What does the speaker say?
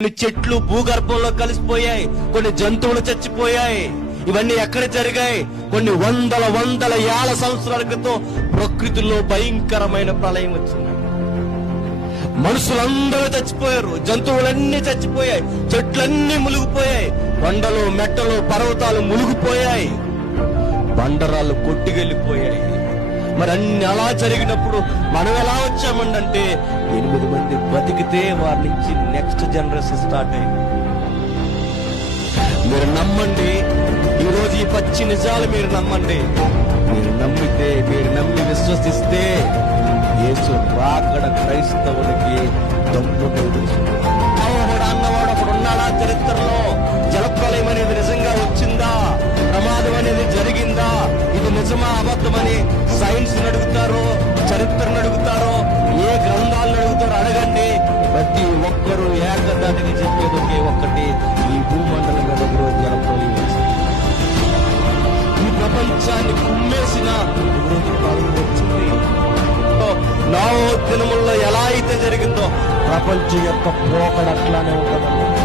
కొన్ని చెట్లు భూగర్భంలో కలిసిపోయాయి, కొన్ని జంతువులు చచ్చిపోయాయి. ఇవన్నీ ఎక్కడ జరిగాయి? కొన్ని వందల ఏళ్ల సంవత్సరాల క్రితం ప్రకృతిలో భయంకరమైన ప్రళయం వచ్చింది. మనుషులందరూ చచ్చిపోయారు, జంతువులన్నీ చచ్చిపోయాయి, చెట్లన్నీ మునిగిపోయాయి, కొండలు మెట్టలు పర్వతాలు మునిగిపోయాయి, బండరాళ్ళు కొట్టుకెళ్లిపోయాయి. మరి అన్ని అలా జరిగినప్పుడు మనం ఎలా వచ్చామంటే 8 మంది బతికితే వారి నుంచి నెక్స్ట్ జనరేషన్ స్టార్ట్ అయింది. మీరు నమ్మండి, ఈరోజు ఈ పచ్చి నిజాలు మీరు నమ్మండి. మీరు నమ్మితే, మీరు నమ్మి విశ్వసిస్తే యేసు రాకడ క్రైస్తవులకి దమ్ముడు అన్నవాడు ఒకడు ఉన్నాడా? చరిత్రలో జలప్రలయం అనేది నిజంగా వచ్చిందా? ప్రమాదం అనేది జరిగిందా? ఇది నిజమా అబద్ధమని సైన్స్ అడుగుతారో, చరిత్రను అడుగుతారో, ఏ గ్రంథాలను అడుగుతారో అడగండి. ప్రతి ఒక్కరూ ఏకదాటిని చెప్పేది ఒకే ఒక్కటి, ఈ భూమండలం మీద ఒకరోజు జలప్రలయం వచ్చింది. ఈ ప్రపంచాన్ని కుమ్మేసిన రోజు ప్రళయం వచ్చింది. నోవహు దినముల్లో ఎలా అయితే జరిగిందో ప్రపంచం యొక్క పోకడ అట్లానే ఉంటుందన్నమాట.